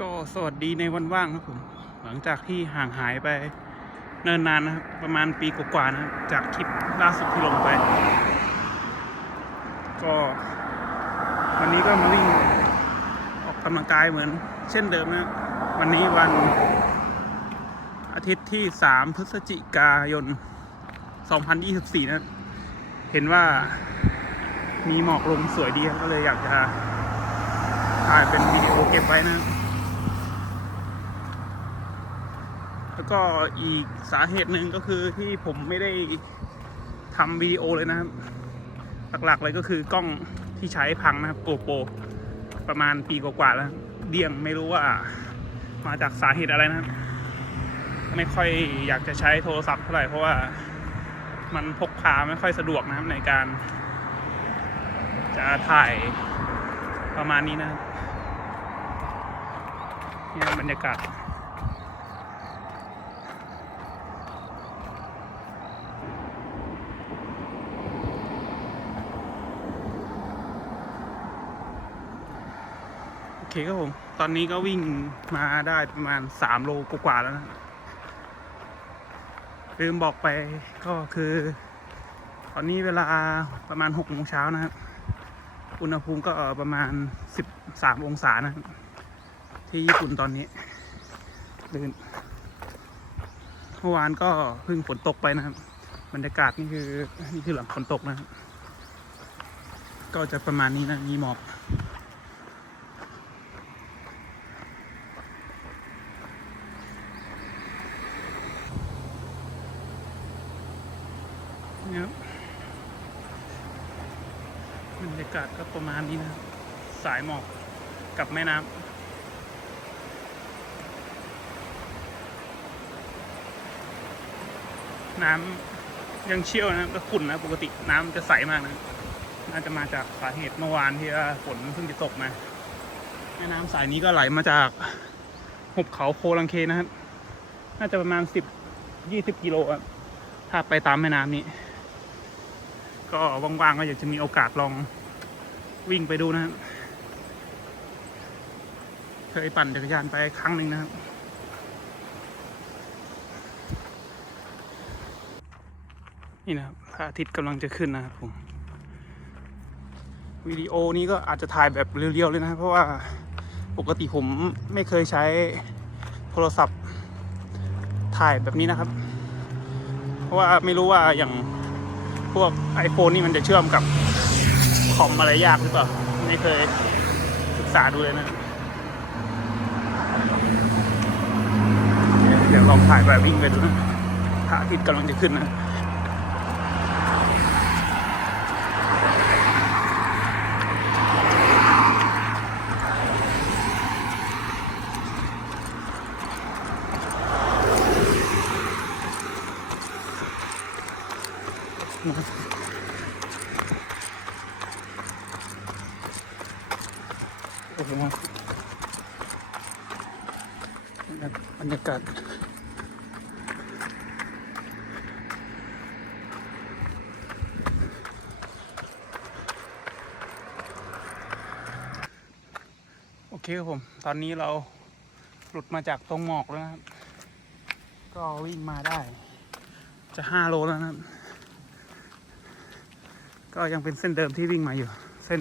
ก็สวัสดีในวันว่างครับผม หลังจากที่ห่างหายไปเนิ่นนานนะครับ ประมาณปีกว่าๆนะครับ จากคลิปล่าสุดที่ลงไป ก็ วันนี้ก็มาวิ่งออกกำลังกายเหมือน เช่นเดิมนะวันนี้วันอาทิตย์ที่ 3 พฤศจิกายน 2024 นะ เห็นว่ามีหมอกลงสวยดีก็เลยอยากจะถ่ายเป็นวิดีโอเก็บไว้นะครับ แล้วก็อีกสาเหตุหนึ่งก็คือที่ผมไม่ได้ทำวิดีโอเลยนะครับ หลักๆเลยก็คือกล้องที่ใช้พังนะครับโกโปรประมาณปีกว่าๆแล้ว เดี่ยงไม่รู้ว่ามาจากสาเหตุอะไรนะครับ ไม่ค่อยอยากจะใช้โทรศัพท์เท่าไหร่เพราะว่ามันพกพาไม่ค่อยสะดวกนะครับในการ จะถ่ายประมาณนี้นะครับเนี่ยบรรยากาศ เคครับผม ตอนนี้ก็วิ่งมาได้ประมาณสามโลกว่าแล้วนะลืมบอกไปก็คือ ตอนนี้เวลาประมาณหกโมงเช้านะครับ อุณหภูมิก็ประมาณสิบสามองศานะ ที่ญี่ปุ่นตอนนี้ลืนเมื่อวานก็เพิ่งฝนตกไปนะครับ บรรยากาศนี่คือนี่คือหลังฝนตกนะครับ ก็จะประมาณนี้นะมีหมอก เนี่ยครับบรรยากาศก็ประมาณนี้นะ สายหมอกกับแม่น้ำน้ำยังเชี่ยวนะครับแล้วขุ่นนะปกติน้ำจะใสมากนะ น่าจะมาจากสาเหตุเมื่อวานที่ฝนเพิ่งจะตกมาแม่น้ำสายนี้ก็ไหลมาจากหุบเขาโคลังเคนะครับ น่าจะประมาณสิบยี่สิบกิโลครับถ้าไปตามแม่น้ำนี้ ก็ว่างๆก็อยากจะมีโอกาสลอง วิ่งไปดูนะครับเคยปั่นจักรยานไปครั้งหนึ่งนะครับ นี่นะครับพระอาทิตย์กำลังจะขึ้นนะครับผมวิดีโอนี้ก็อาจจะถ่ายแบบเรียวๆเลยนะครับเพราะว่าปกติผมไม่เคยใช้โทรศัพท์ถ่ายแบบนี้นะครับ เพราะว่าไม่รู้ว่าอย่างพวก iPhone นี่มันจะเชื่อมกับ คอมอะไรยากหรือเปล่า ไม่เคยศึกษาดูเลยนะ เดี๋ยวลองถ่ายแบบวิ่งไปดูนะพระอาทิตย์กำลังจะขึ้นนะ โอ้โห บรรยากาศโอเคครับผม ตอนนี้เราหลุดมาจากตรงหมอกแล้วนะครับ ก็วิ่งมาได้ จะห้าโลแล้วนะครับ ก็ยังเป็นเส้นเดิมที่วิ่งมาอยู่ เส้น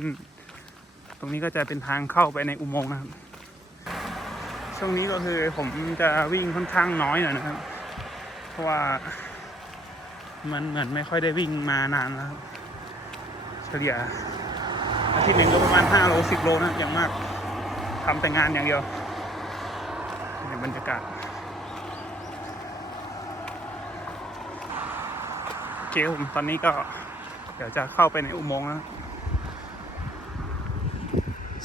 ตรงนี้ก็จะเป็นทางเข้าไปในอุโมงค์นะครับ ช่วงนี้ก็คือผมจะวิ่งค่อนข้างน้อยหน่อยนะครับ เพราะว่ามันเหมือนไม่ค่อยได้วิ่งมานานแล้วครับ เฉลี่ยอาทิตย์หนึ่งก็ประมาณ5โล10 โลนะอย่างมากทำแต่งานอย่างเดียวในบรรยากาศโอเคผมตอนนี้ก็เดี๋ยวจะเข้าไปในอุโมงค์แล้ว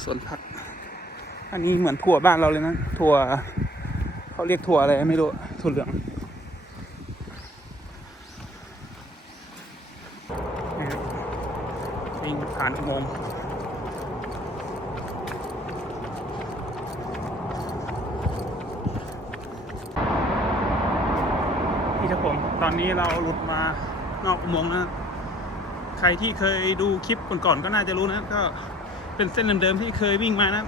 สวนผัก อันนี้เหมือนถั่วบ้านเราเลยนะ ถั่วเขาเรียกถั่วอะไรไม่รู้ถั่วเหลืองวิ่งผ่านอุโมงค์นี่ครับผม ตอนนี้เราหลุดมานอกอุโมงค์นะใครที่เคยดูคลิปก่อนๆก็น่าจะรู้นะ ก็เป็นเส้นเดิมๆที่เคยวิ่งมานะ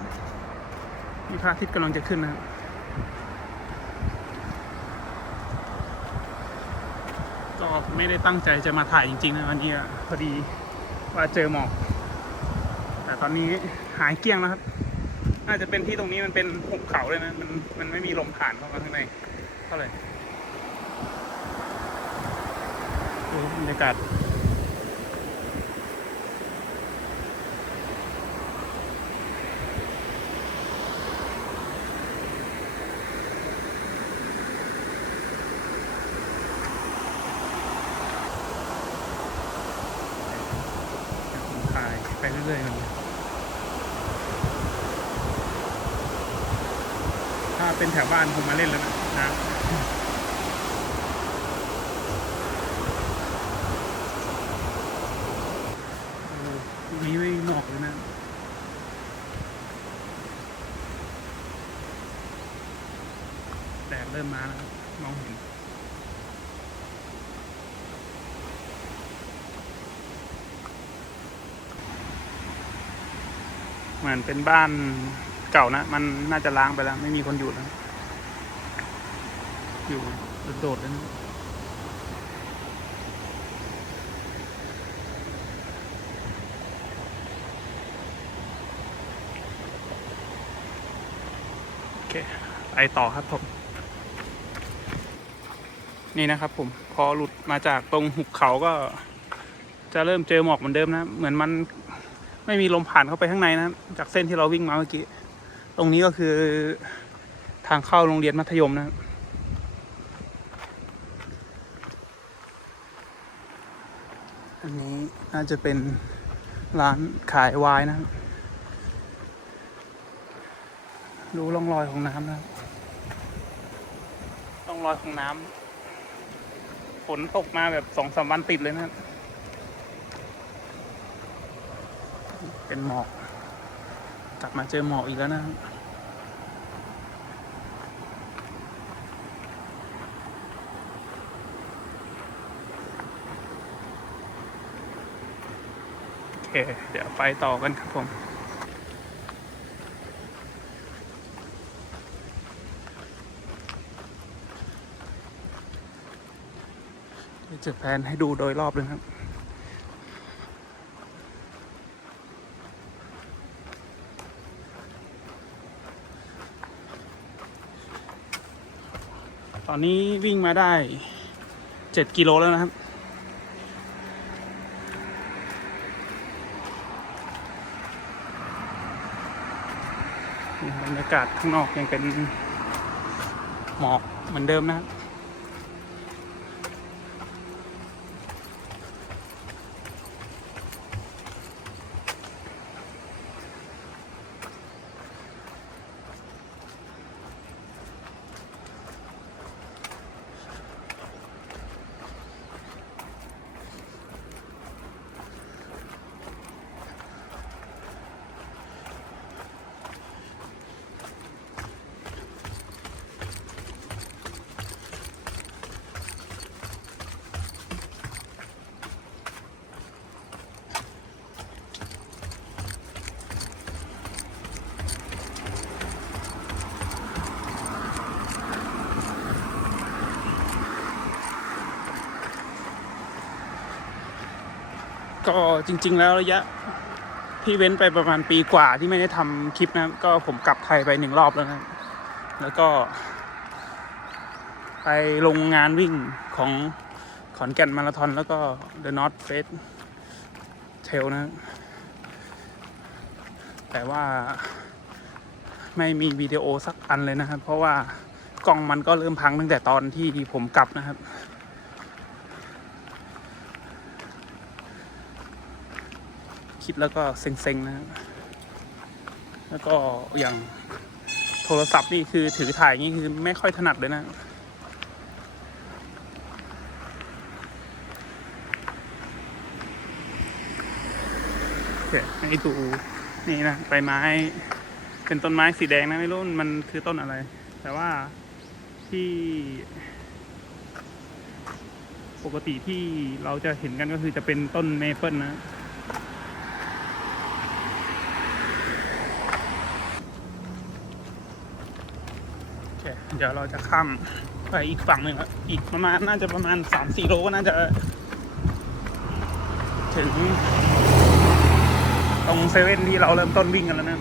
นี่พระอาทิตย์กำลังจะขึ้นนะครับก็ไม่ได้ตั้งใจจะมาถ่ายจริงๆนะวันนี้พอดีว่าเจอหมอก แต่ตอนนี้หายเกลี้ยงแล้วครับ น่าจะเป็นที่ตรงนี้มันเป็นหุบเขาเลยนะ มันมันไม่มีลมผ่านเข้ามาข้างในเท่าไหร่บรรยากาศ ผมถ่ายไปเรื่อยๆมันถ้าเป็นแถวบ้านผมมาเล่นแล้วนะนะโอ้มีไม่หมอกเลยนะแดดเริ่มมาแล้วครับ มองเห็น เหมือนเป็นบ้านเก่านะ มันน่าจะล้างไปแล้ว ไม่มีคนอยู่แล้ว อยู่โดดๆแล้วนะโอเค ไปต่อครับผม นี่นะครับผม พอหลุดมาจากตรงหุบเขาก็จะเริ่มเจอหมอกเหมือนเดิมนะ เหมือนมัน ไม่มีลมผ่านเข้าไปข้างในนะจากเส้นที่เราวิ่งมาเมื่อกี้ ตรงนี้ก็คือทางเข้าโรงเรียนมัธยมนะครับอันนี้น่าจะเป็นร้านขายวน์นะครับดูร่องรอยของน้ำนะครับร่องรอยของน้ำฝนตกมาแบบสองสามวันติดเลยนะครับ เป็นหมอก กลับมาเจอหมอกอีกแล้วนะครับโอเคเดี๋ยวไปต่อกันครับผมเจะแพนให้ดูโดยรอบเลยครับ อนนี้วิ่งมาได้เจ็ดกิโลแล้วนะครับ บรรยากาศข้างนอกยังเป็นหมอกเหมือนเดิมนะครับ ก็จริง ๆ แล้วระยะที่เว้นไปประมาณปีกว่าที่ไม่ได้ทำคลิปนะก็ผมกลับไทยไปหนึ่งรอบแล้วนะแล้วก็ ไปลงงานวิ่งของขอนแก่นมาราธอนแล้วก็ The North Face Trail นะ แต่ว่าไม่มีวิดีโอสักอันเลยนะครับ เพราะว่ากล้องมันก็เริ่มพังตั้งแต่ตอนที่ผมกลับนะครับ คิดแล้วก็เซ็งๆนะครับแล้วก็อย่างโทรศัพท์นี่คือถือถ่ายงนี้คือไม่ค่อยถนัดเลยนะโอเคให้ดูนี่นะใบไม้ เป็นต้นไม้สีแดงนะไม่รู้มันคือต้นอะไร แต่ว่าที่ ปกติที่เราจะเห็นกันก็คือจะเป็นต้นเมเปิลนะ โเดี๋ยวเราจะข้ามไปอีกฝั่งหนึ่งอีกประมาณน่าจะประมาณสามสี่โลก็น่าจะ ถึง ตรงเซเว่นที่เราเริ่มต้นวิ่งกันแล้วนะ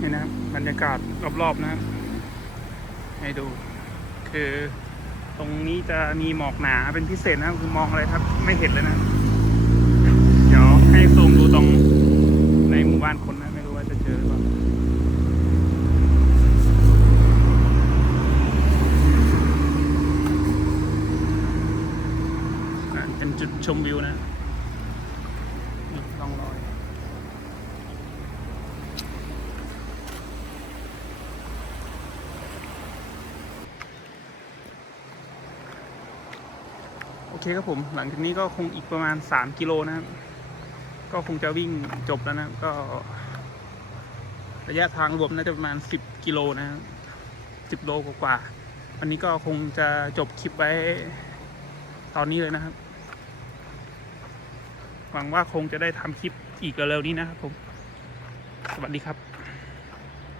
นี่นะครับบรรยากาศรอบๆนะให้ดู คือตรงนี้จะมีหมอกหนาเป็นพิเศษนะคือมองอะไรครับ ไม่เห็นเลยนะ เดี๋ยวให้ซูมดูตรงในหมู่บ้านคนนะ ไม่รู้ว่าจะเจอหรือเปล่าอ่าเป็น จุดชมวิวนะนี่ล่องรอยโอเคครับผม หลังจากนี้ก็คงอีกประมาณ 3 กิโลนะครับ ก็คงจะวิ่งจบแล้วนะ ก็ ระยะทางรวมน่าจะประมาณ 10 กิโลนะครับ10โลกว่าๆวันนี้ก็คงจะจบคลิปไว้ตอนนี้เลยนะครับ หวังว่าคงจะได้ทำคลิปอีกเร็วๆนี้นะครับผม สวัสดีครับ